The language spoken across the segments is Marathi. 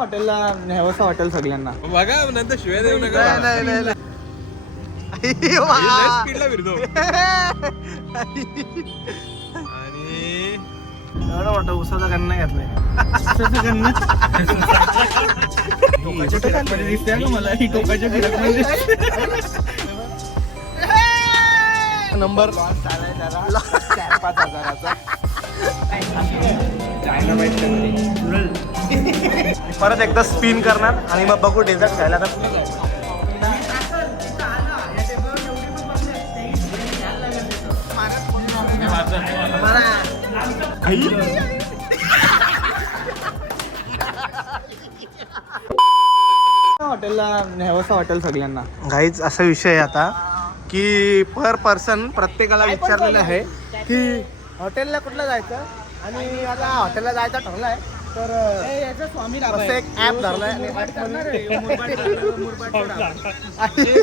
हॉटेलला न्यावंसं हॉटेल सगळ्यांना. बघा नंतर शिवाय देऊ नका. नाही स्पीडला फिरतो. आणि एवढं मोठं उसाचा गन्ना घेतलाय. दिसते ना मला ही टोकाच्या फिरकमध्ये. नंबर 4,000-5,000चा. परत एकदा स्पिन करणार आणि मग बघू डेझर्ट खायला. आता हॉटेलला न्यावंसं हॉटेल सगळ्यांना. गाईच असा विषय आहे आता की पर पर्सन प्रत्येकाला विचारलेलं आहे की हॉटेलला कुठलं जायचं. आणि आता हॉटेलला जायचं ठरलंय तर याचा स्वामी असं एक ऍप धरलाय.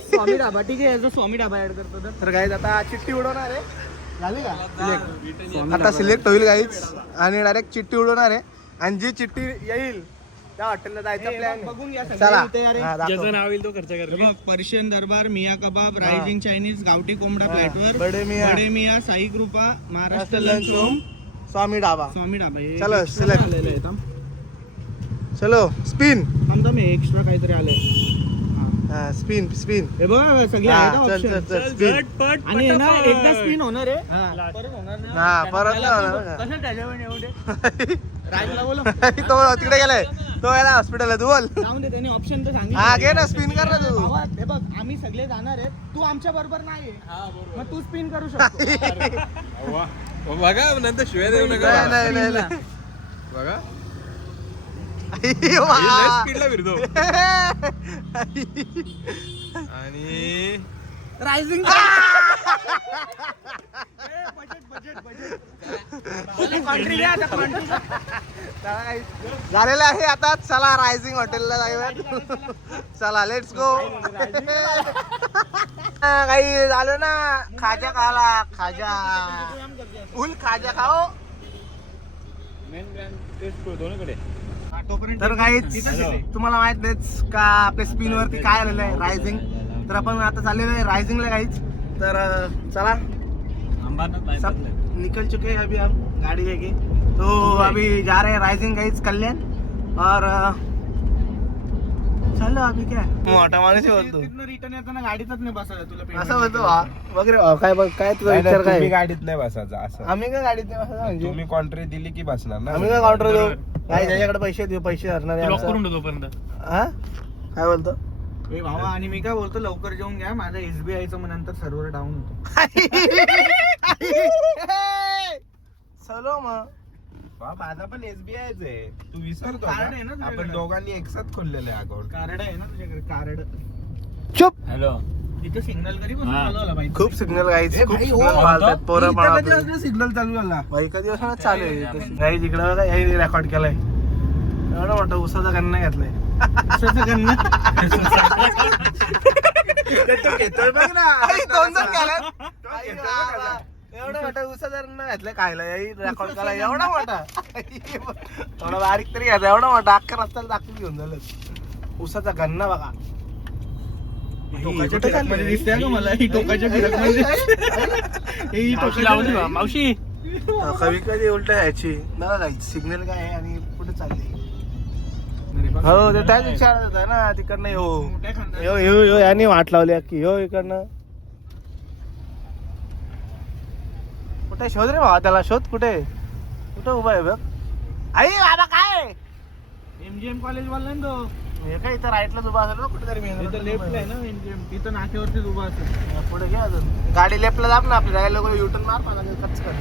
स्वामी डाबा. ठीक आहे, याचा स्वामी डाबा ऍड करतो. तर गाईज आता चिठ्ठी उडवणार आहे. झाली का सिलेक्ट? आता सिलेक्ट होईल गाईज आणि डायरेक्ट चिठ्ठी उडवणार आहे. आणि जी चिठ्ठी येईल त्या हॉटेलला जायचा प्लॅन बघून घ्या चला. ज्याचं नाव येईल तो खर्च कर. पर्शियन दरबार, मिया कबाब, रायझिंग चायनीज, गावठी कोंबडा प्लॅटवर, बडे मिया, साई कृपा, महाराष्ट्र लंच होम, स्वामी डाबा. स्वामी डाबा. हे चलो, extra select. आलेलं आहे. थांब. चलो स्पिन. थांब मी एक्स्ट्रा काहीतरी आलंय. Spin spin. हे बघा सगळे आहेत ना चल option. चल चल स्पिन. आणि हे ना एकदा स्पिन होणार आहे, परत होणार नाही. हा परत नाही होणार का? कसं त्याच्यावर एवढे राजला बोलो तो तिकडे गेलाय. तो याला हॉस्पिटल आहे. तू बोल. जाऊन दे, त्यांनी ऑप्शन तर हा घे ना स्पिन कर ना तू. भावा, हे बघ आम्ही सगळे जाणार आहेत, तू आमच्या बरोबर नाही मग तू स्पिन करू शकतो. बघा नंतर शिवाय देऊ नका. नाही नाही नाही. बघा वा. स्पीडला फिरतो. आणि रायझिंग झालेलं आहे आता. चला रायझिंग हॉटेलला जाऊया. चला लेट्स गो. काही झालं ना. खाजा खाला. खाजा फुल खाजा खाओ. तर काही तुम्हाला माहित नाहीच का आपल्या स्पिन वरती काय आलेलं आहे रायझिंग. तर आपण आता चाललेलो आहे रायझिंगला काहीच. तर चला सब निकल चुके हैं अभी हम गाड़ी लेके. तो अभी जा रहे हैं राइजिंग गाइस कल्याण. और चलो अभी क्या मोठा माणूस बोलतो. रिटर्न येताना गाडीतच नाही बसायचं तुला. असं बोलतो वगैरे. काय बघ काय तुझा विचार काय? तुम्ही गाडीत नाही बसायचा असं. आम्ही काय गाडीत नाही बसायचं म्हणजे तुम्ही कॉन्ट्री दिली की बसणार ना. आम्ही काय काउंटर देऊ. काय ज्याच्याकडे पैसे देऊ पैसे धरणार आहे. हा काय बोलतो ए भावा, आणि मी काय बोलतो, लवकर जेवून घ्या. माझा SBIचं मग नंतर सर्व्हर डाऊन होतो. चलो मग. माझा पण SBIच आहे. तू विसरतो कार्ड आहे ना ना. तुझ्याकडे? आपण दोघांनी एकसाथ खोललेलं आहे अकाउंट. कार्ड आहे ना तुझ्याकडे? कार्ड चुप. हॅलो. तिथे सिग्नल कधी पण चालवला पाहिजे. खूप सिग्नल गाईच. खूप भाई, सिग्नल मारतात पोरं पण आपले. सिग्नल चालू झाला. भाई कधी दिवसानं चालू आहे गाईज. इकडं बघा हे रेकॉर्ड केलंय. एवढं मोठं उसाचा गन्ना घेतलाय. घेतोय बघ ना. दोन केल्यात. एवढा मोठा उसाचा गन्ना घातलाय खायला. रेकॉर्ड केला एवढा मोठा. थोडा बारीक तरी घ्यायचा. एवढा मोठा अख्खा रस्त्याला दाखवून घेऊन झालं. उसाचा गन्ना बघा. टोकाच्या फिरकमध्ये दिसते ना मला ही टोकाच्या फिरकमध्ये. ही टोकाच्या मावशी. कवी कधी उलट यायची बघा काही सिग्नल काय आहे आणि कुठे चालले. हो ते त्याच विचारत होता ना तिकडनं. हो याने वाट लावली अख्खी. हो इकडनं कुठे शोध रे भावा त्याला. शोध कुठे कुठे उभा आहे बघ. आई बाबा काय MGM कॉलेज वाला ना तो. हे काय इथं राईटलाच उभा असेल ना कुठेतरी. मी इथं लेफ्टला आहे ना MGM. तिथं नाक्यावरतीच उभा असेल. पुढे घ्या अजून. गाडी लेफ्टला दाब ना आपली. राहिलं लोक युटर्न मार मला कच कर.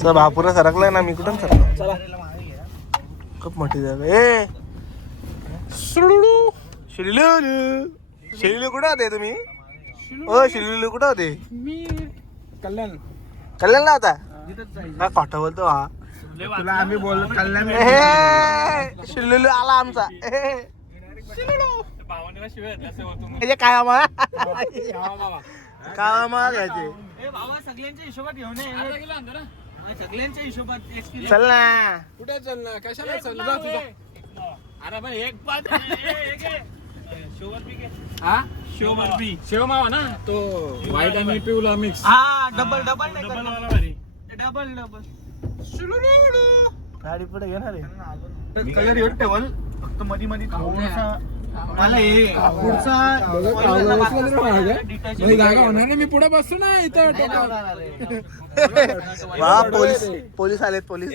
चल भापुरा सरकलाय ना. मी कुठून सरकलो. खूप मोठी जागा. ए शिलू शिलू कुठं होते तुम्ही? ओ शिलू कुठं होते? मी कल्याण कल्याणला होता. तिथंच जायचं. काय खोटं बोलतो हा. तुला आम्ही बोललो कल्याण. शिलू आला आमचा. त्याचे काय आम्हाला काय आम्हाला घ्यायचे ए बाबा सगळ्यांच्या हिशोबात घेऊन ये. सगळ्यांच्या हिशोबात 1 किलो. चल ना कुठे चल ना कशाला चल जा तुझा अरे पण एक पाच शेव मावा ना तो व्हाईट आणि पिवला मिक्स हा डबल डबल डबल डबल गाडी पुढे घेणार आहे कलर येऊन ठेवल फक्त मध्ये मध्ये थोडासा मला हे पुढचा जागा होणार नाही मी पुढे बसतो ना इथं वा पोलीस आलेत पोलीस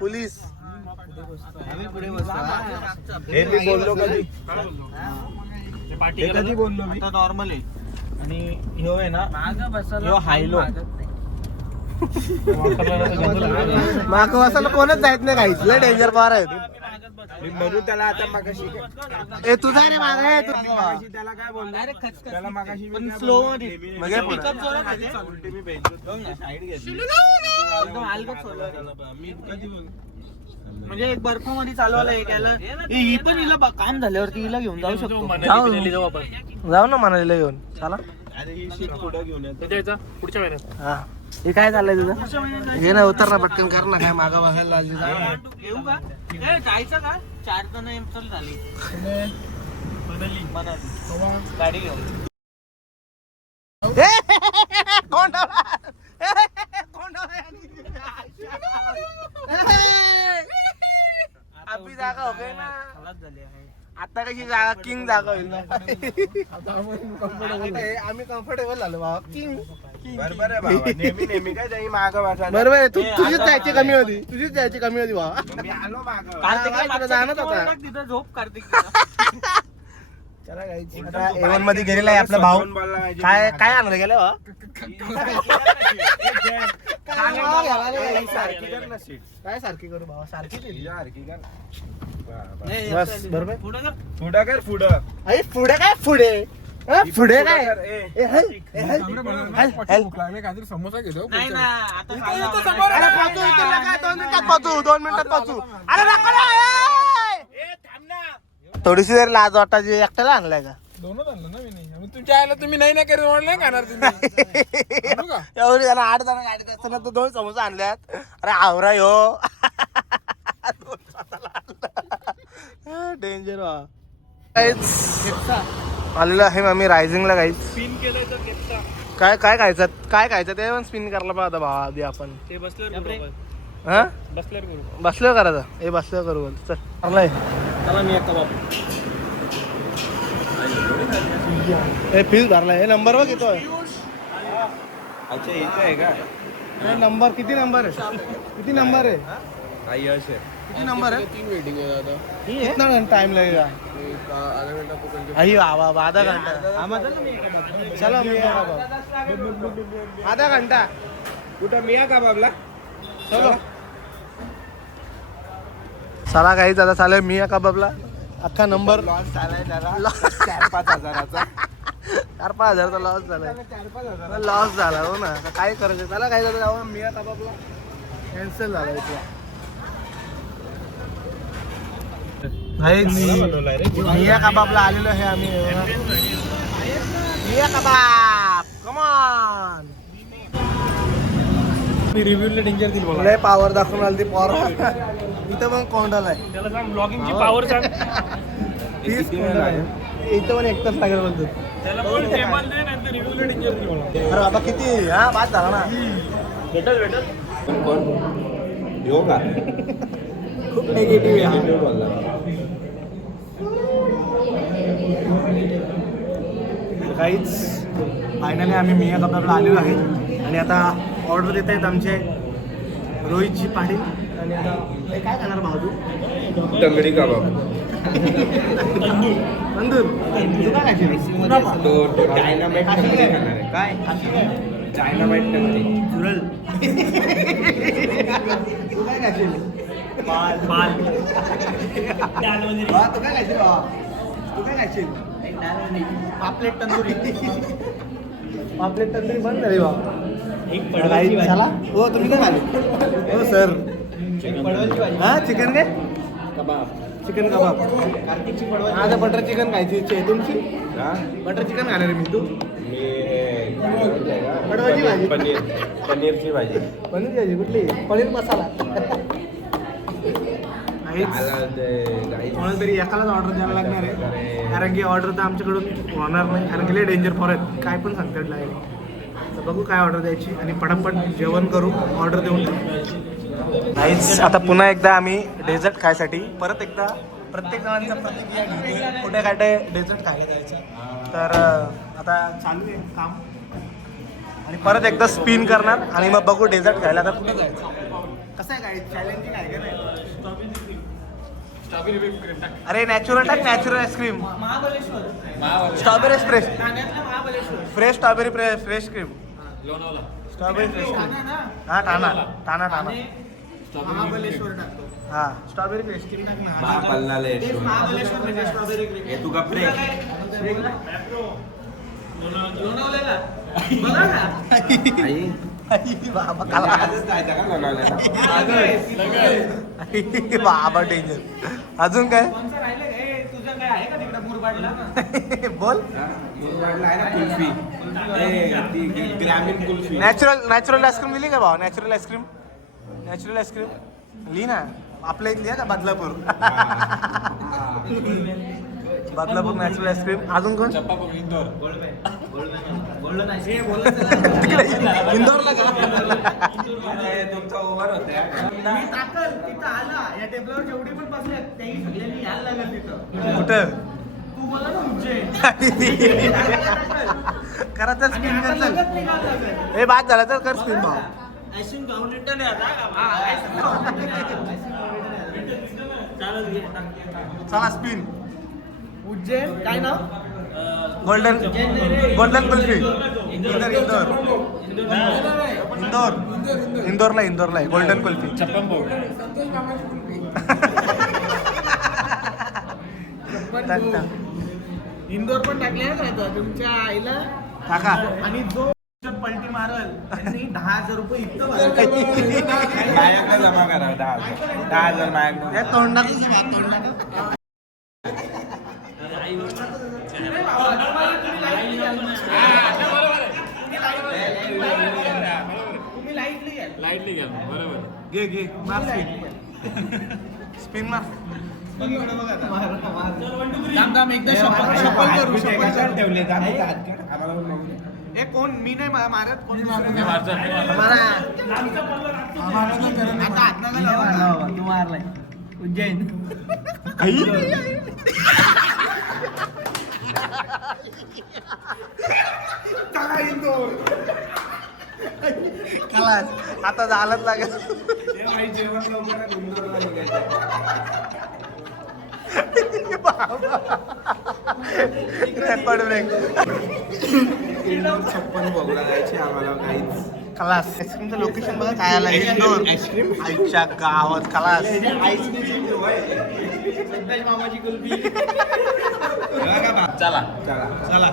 पोलीस हे मी बोललो कधी कधी बोललो मी आता नॉर्मल आहे आणि ह्यो आहे ना ह्यो हायलो माग वासाला कोणच जायत नाही काहीच लय डेंजर पार आहेत मी म्हणून त्याला आता मागाशी ए तुझा रे माग मागाशी त्याला काय बोललो त्याला मागाशी मी पण काय स्लो बोललो? मध्ये मी म्हणजे पिकअप जोरात आहे. उलटी मी बेंचवर जाऊन ना साईड घेतली एकदम हलकं सोडलं त्याला. मी कधी बोललो? म्हणजे एक बर्फ मध्ये चालवायला एक याला ही पण हिला काम झाल्यावरती हिला घेऊन जाऊ शकतो जाऊ ना मनालीला घेऊन चला अरे ही शीट पुढे घेऊन येतो पुढच्या महिन्यात हा हे काय चाललंय तुझं घे ना उतर ना पटकन कर ना काय मागं बसायला लागली जा. येऊ का ए जायचं का 4 जण एमचल झाली मनाली गाडी घेऊन ए, कोण ठेवला? ए, कोण ठेवला यांनी? आपली जागा हो गई ना खलास झाली आहे आता कशी जागा किंग जागा होईल ना आम्ही कम्फर्टेबल झालो बाबा किंग बरोबर आहे बाबा नेहमी नेहमी काय जाई मागं बसायला बरोबर आहे तुझीच जायची कमी होती तुझीच जायची कमी होती बाबा मी आलो मागं कार्तिकला तुला मागच्या जाणत सीटवर होता. टाक, तिथं झोप कार्तिक चला A1 मध्ये गेलेला आहे आपला भाऊ काय काय आणलं गेलं बा? काय सारखी करू बाबा सारखी बस बरोबर पुढं कर पुढं अरे पुढे काय पुढे हा, पुढे काय कर, ए. ए, हल, ए, हल. काहीतरी समोसा घेतो नाही ना आता अरे पोहोचू इथे नका, 2 मिनिटात पोहोचू 2 मिनिटात पोहोचू अरे नका ना, ए! थोडीशी जरी लाज वाटायची एकट्याला आणलाय का दोनच आणलं ना मी नाही तुमच्या आयला तुम्ही नाही ना करी म्हणून नाही खाणार तुम्ही आणू का? एवढी जण 8 जण गाडीत असताना तू 2 समोसा आणल्यात अरे आवरा यो डेंजर वा आलेलं आहे आम्ही रायझिंगला काहीच स्पिन केलं तर घेतला काय काय खायचं ते पण स्पिन करायला पाहिजे भावा आधी आपण ते बसल्यावर हा बसल्यावर करू बसल्यावर करायचं हे बसल्यावर करू बोल. चल चाललंय चला मी एक कबाब हे फीस भरलाय हे नंबर बघ येतोय अच्छा इथं आहे का हे नंबर किती नंबर आहे किती नंबर आहे काही असे किती नंबर आहे 3 वेटिंग आहे आता कितना टाइम लगेगा आधा घंटा पकड़ अही बाबा आधा घंटा चलो मी आधा घंटा कुठं मिया का बाबला चलो चला काही आता चालेल मी कबाबला अख्खा नंबर लॉस झालाय त्याला 4-5 हजाराचा 4-5 हजारचा लॉस झाला लॉस झाला हो ना आता काय करायचं चला काय झालं जाऊ मिया कबाबला कॅन्सल झाला इथला मिया कबाबला आलेलो आहे आम्ही मिया कबाब कमॉन मी रिव्ह्यूला डेंजर दिली बोला लय पावर दाखवून आली ती पॉवर इथं पण कोंडल आहे त्याला सांग ब्लॉगिंगची पॉवर सांग 30 कोंडल आहे इथं पण एकच लागेल बोलतो त्याला पण टेबल दे नंतर रिव्ह्यूला डेंजर दिली मला अरे बाबा किती हा बाद झाला ना भेटल कोण येऊ का खूप निगेटिव्ह आहे काहीच फायनली आम्ही मिया कबाबला आलेलो आहे आणि आता ऑर्डर देत आहेत आमचे रोहितजी पाटील आणि आता हे काय खाणार भाऊ तू टंगडी कबाब तंदूर तू काय खाशील? तो डायनामाइट टंगडी खाणार आहे काय खाशील काय? डायनामाइट टंगडी झुरल तू काय खाशील? पाल वा, तू काय खाशील वा? तू काय खाशील? पापलेट तंदुरी पापलेट तंदुरी बंद झाली बा एक चला हो तुम्ही काय खाली हो सर पडवलची भाजी हा चिकन काय कबाब चिकन कबाब. आता बटर चिकन खायची इच्छा आहे तुमची. बटर चिकन खाणार आहे मी. तू बटरची भाजी. पनीरची भाजी. पनीर भाजी कुठली? पनीर मसाला. कोणाला तरी एकालाच ऑर्डर द्यायला लागणार आहे, कारण की ऑर्डर तर आमच्याकडून होणार नाही, कारण की लय डेंजर फॉर आहेत, काय पण सांगतात लागेल. तर बघू काय ऑर्डर द्यायची आणि पटापट जेवण करू, ऑर्डर देऊन. नाहीच. आता पुन्हा एकदा आम्ही डेझर्ट खायसाठी परत एकदा प्रत्येक जणांचा प्रतिक्रिया घेतोय, कुठे काय डेझर्ट खायला जायचं. तर आता चालू आहे काम आणि परत एकदा स्पिन करणार आणि मग बघू डेझर्ट खायला तर कुठे जायचं. कसं आहे काय चॅलेंजिंग आहे का नाही? अरे नॅचरल टाक, natural ice cream. Mahabaleshwar. Strawberry fresh, ठाण्यातलं Mahabaleshwar. Fresh strawberry fresh cream. Strawberry fresh cream. Thana ना. हा ठाणा ठाणा ठाणा. महाबळेश्वर टाकतो. हा स्ट्रॉबेरी फ्रेश क्रीम टाक ना. तेच महाबळेश्वर म्हणजे स्ट्रॉबेरी क्रीम. हे तू का फ्रेश लोणावळ्याला बघा ना. बाबा काला. बाबा डेंजर. अजून काय कोणचं राहिलं हे तुझं काय आहे का तिकडे मुरबाडला? बोल. कुल्फी ग्रामीण कुल्फी. नॅचरल आईस्क्रीम दिली का भाऊ? नॅचरल आईस्क्रीम, नॅचरल आईस्क्रीम लिही ना. आपल्या इथली आहे का बदलापूर? Badlapur natural ice cream. अजून कोण? इंदोरला का? तुमचा ओव्हर होता. मी टाकल तिथं आला या टेबलावर जेवढी पण बसले त्याही सगळ्यांनी यायला लागल तिथं. कुठं? तू बोला ना उज्जैन. करा तर स्पिन आता कर. लगत निघालं लागलं. हे बाद झाला तर कर स्पिन भाऊ. आयस्क्रीम गाऊन रिटर्न आहे आता. हा, आईस्क्रीम गाऊन रिटर्न आहे. चालेल घे. चला स्पिन. उज्जैन काय नाव? गोल्डन कुल्फी. इंदोर इंदोरला आहे गोल्डन कुल्फी. इंदोर पण टाकले ना तुमच्या आईला टाका. आणि जो पलटी मारल त्यांनी 10,000 रुपये इतकं माझ्याकडे जमा करा 10,000 माझ्याकडे. हे तोंडात तुम्ही लाईटली घ्या. बरोबर. घे मार स्पिन मार. एकदा शपल करू. ठेवले हे कोण? मी नाही मारत. कोण तू मारलाय उज्जैन. खलास. आता झालंच लागेल. जेवण लवकर इंदोरला निघायचं. Record break. 56 बघला जायचे आम्हाला काहीच. खलास. आईस्क्रीमचं लोकेशन बघा काय आलं. इंदोर आईच्या गावात. खलास. मामाची कुल्फी. चला चला.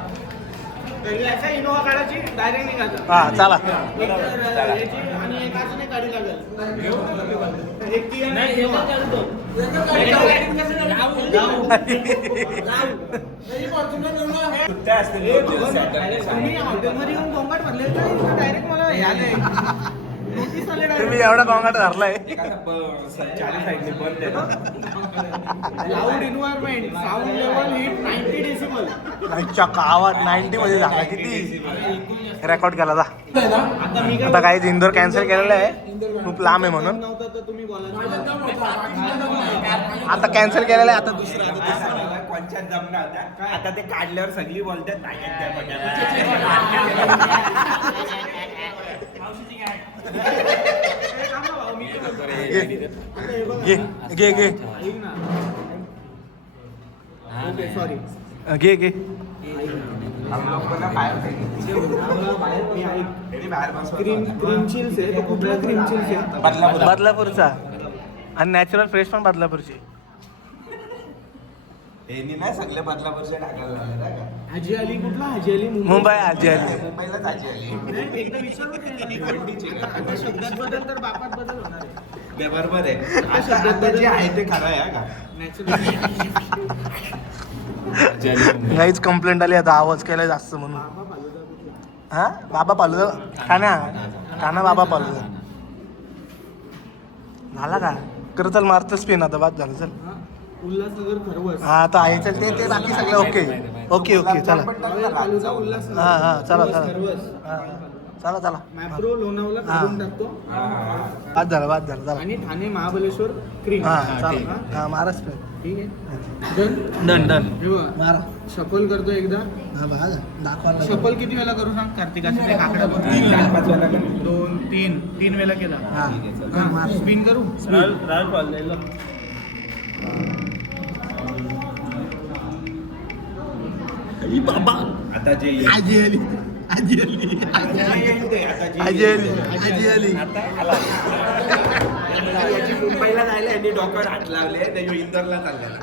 याचा इनोवा काढायची डायरेक्ट निघायचं. हा चला. आणि एक अजून एक गाडी लागेल. एक ती नाही तुम्ही हॉटेलमध्ये येऊन गोंगाट भरले तर डायरेक्ट मला यायला नोटीस आले. तुम्ही एवढा गोंगाट धरलाय. चारी साईडने बंद आहे. Loud environment sound level hit 90 decibel. आईच्या गावात 90 मध्ये झाला. किती रेकॉर्ड केला जा. आता मी आता काही इंदोर कॅन्सल केलेलं आहे, खूप लांब आहे म्हणून. नव्हतं तर तुम्ही बोला. आता कॅन्सल केलेलं आहे. आता दुसरं कोणच्या जमणार आता ते काढल्यावर सगळी बोलतात घे सॉरी घे. क्रीम चिल्स आहे. तो कुठला क्रीम चिल्स आहे? बदलापूरचा आणि नॅचरल फ्रेश पण बदलापूरची. नाही सगळे बदलापूरचे टाकायला लागले. हाजी अली कुठला? हाजी अली मुंबई आजी आली. मुंबईलाच आजी आली. एकदा विचारू आता शब्दात बदल तर बापात बदल होणार आहे. बरोबर आहे हा शब्द जे आहे ते खरं आहे का काहीच कंप्लेंट आली आता आवाज केला जास्त म्हणून. हा बाबा पालू ठाणा बाबा पालू झाला का कर चल मारतं स्पेन आता बाद झालं चल. उल्हासनगर खरवस. हा आता आहे चल ते बाकी सगळं ओके ओके ओके चला हा हा चला चला हा, चला चला मॅप्रो लोणावळा काढून टाकतो बाद झालं चला आणि ठाणे महाबळेश्वर क्रीम. हा चला हा महाराष्ट्र ठीक आहे डन. डन हे बघा, मारा शफल करतो एकदा. हा बघा दाखवा शफल किती वेळा करू सांग कार्तिकाचा ते आकडा बघ. 2 3 वेळा केला. हा स्पिन करू. आता जे आजी आली आजी आली आजी आली आजी आली याची मुंबईला जायला यांनी डॉक्टर हात लावले त्याच्या इंदरला चाललेला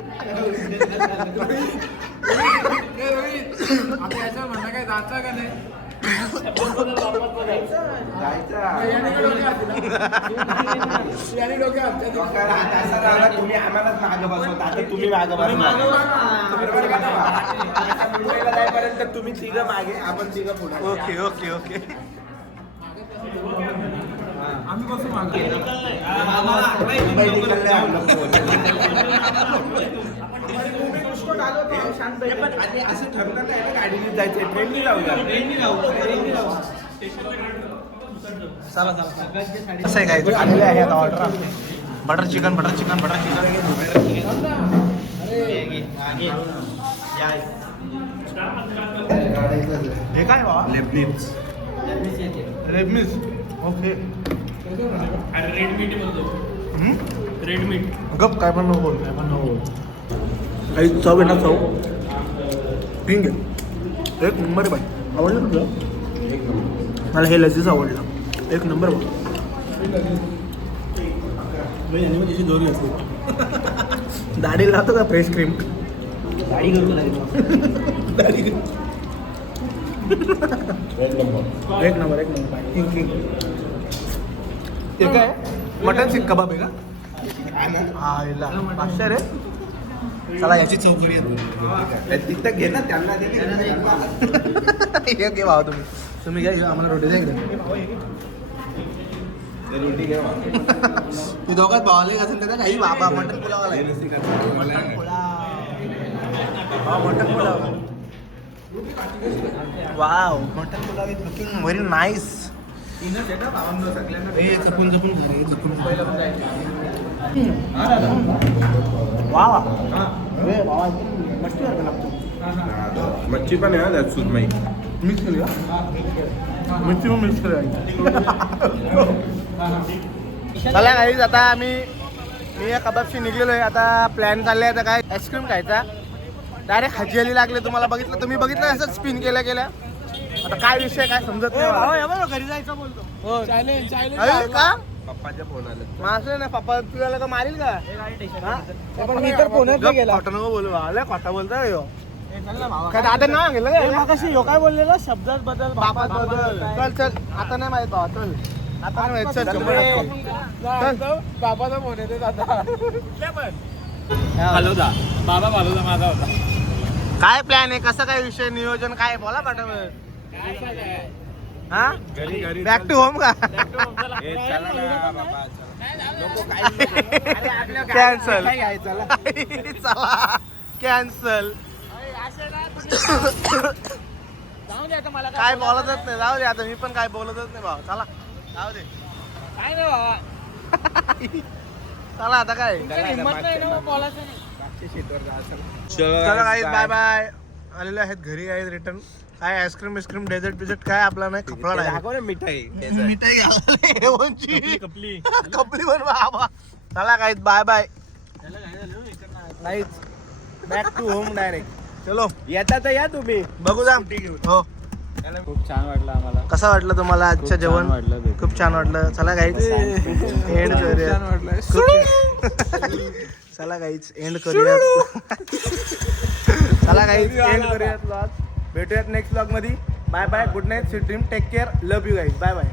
आता याच्या म्हणणं काय जायचं का नाही डॉक्टर हात असा लावला तुम्ही आम्हालाच मागं बसवता आता तुम्ही मागं बसवा बरोबर का नाही? आता मुंबईला जाईपर्यंत तुम्ही तिघं मागे आपण तिघं पुढे ओके ओके ओके आम्ही बसू मागे मुंबई निघाले आपलं पण आधी असं ठरलं नाही ना गाडीने जायचं ट्रेननी जाऊया चला चला कसं आहे काय आलेले आहे आता ऑर्डर बटर चिकन हे काय बाबा लेबनीज रेडमीज ओके रेड मीट. गप काय पण नको बोल काही चव आहे ना चव ठीक आहे एक नंबर बाई आवडलं तुला मला हे लजीज आवडलं एक नंबर बघ जोरी असते दाढी लावतो का फ्रेश क्रीम दाढी दाढी एक नंबर किंग ते काय मटन सीख कबाब आहे का हा इला पाचशे रे चला याची चौकरी तिथं घे ना त्यांना दे हे घे भावा तुम्ही घ्या आम्हाला रोटी द्या एकदा रोटी घे तू दोघात भावाला असेल तर काही बाबा मटन पुलावाला mutton pulao wow mutton pulao is looking very nice जपून वा मच्छी पण आहे त्यात सुरमई मिक्स केली मिरची पण मिक्स केली चला काहीच आता मी या कबाबशी निघलेलो आहे आता प्लॅन चालले आता काय आईस्क्रीम खायचा डायरेक्ट हाजी आली लागले तुम्हाला बघितलं तुम्ही बघितलं असं स्पिन केल्या आता काय विषय काय समजत नाही घरी जायचं बोलतो का पप्पाच्या फोन आले मासले ना पप्पा तुला का मारील का पण मी तर फोनच गेला खोटं नको बोलू आला खोटा बोलता काय दादा ना गेलं कशी काय बोललेलं शब्दात बदल बापात बदल चल चल आता नाही माहित भावा चल आता नाही माहित चल बाबाचा फोन येते दादा फालुदा. बाबा फालुदा माझा होता. काय प्लॅन आहे कसं काय विषय नियोजन काय बोला पाठव हा घरी बॅक टू होम का चला ना बाबा नको काही कॅन्सल चला कॅन्सल काय बोलतच नाही जाऊ दे आता मी पण काय बोलतच नाही भाऊ चला जाऊ दे काय नाही बाबा. चला आता काय हिंमत नाही ना बोलायचं नाही. चला काही बाय बाय आलेले आहेत घरी आहेत रिटर्न काय आईस्क्रीम डेझर्ट बिझर्ट काय आपला नाही खपला नाही दाखव ना मिठाई मिठाई घ्यायला कपली पण बाबा चला काहीच बाय बाय नाहीच बॅक टू होम डायरेक्ट चलो येता तर या तुम्ही बघू जा हो खूप छान वाटलं आम्हाला. कसं वाटलं तुम्हाला आजचं जेवण वाटलं ते. खूप छान वाटलं चला काहीच एंड करूया चला काहीच एंड करूया चला काहीच एंड करूयात ब्लॉग भेटूयात नेक्स्ट ब्लॉग मध्ये bye bye good night sweet dream take care love you guys bye bye